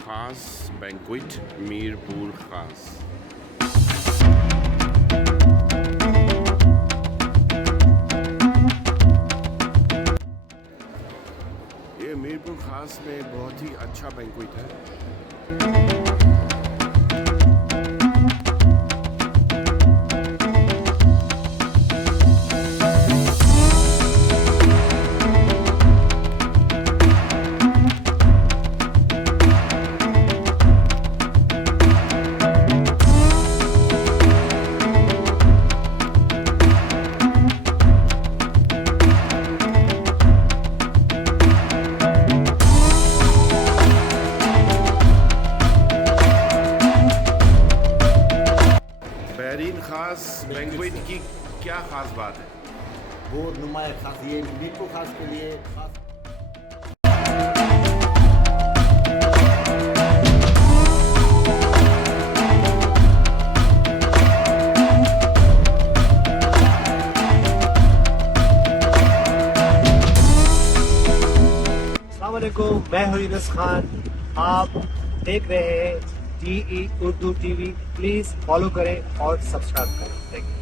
खास बैंक्वेट मीरपुर खास। ये मीरपुर खास में बहुत ही अच्छा बैंक्वेट है। बहरीन खास बैंक्वेट की क्या खास बात है? वो नुमाया खास, ये मीरपुर खास के लिए खास। अस्सलाम वालेकुम, मैं हूं यूनुस खान। आप देख रहे हैं GE Urdu TV। Please follow करें और सब्सक्राइब करें। Thank you.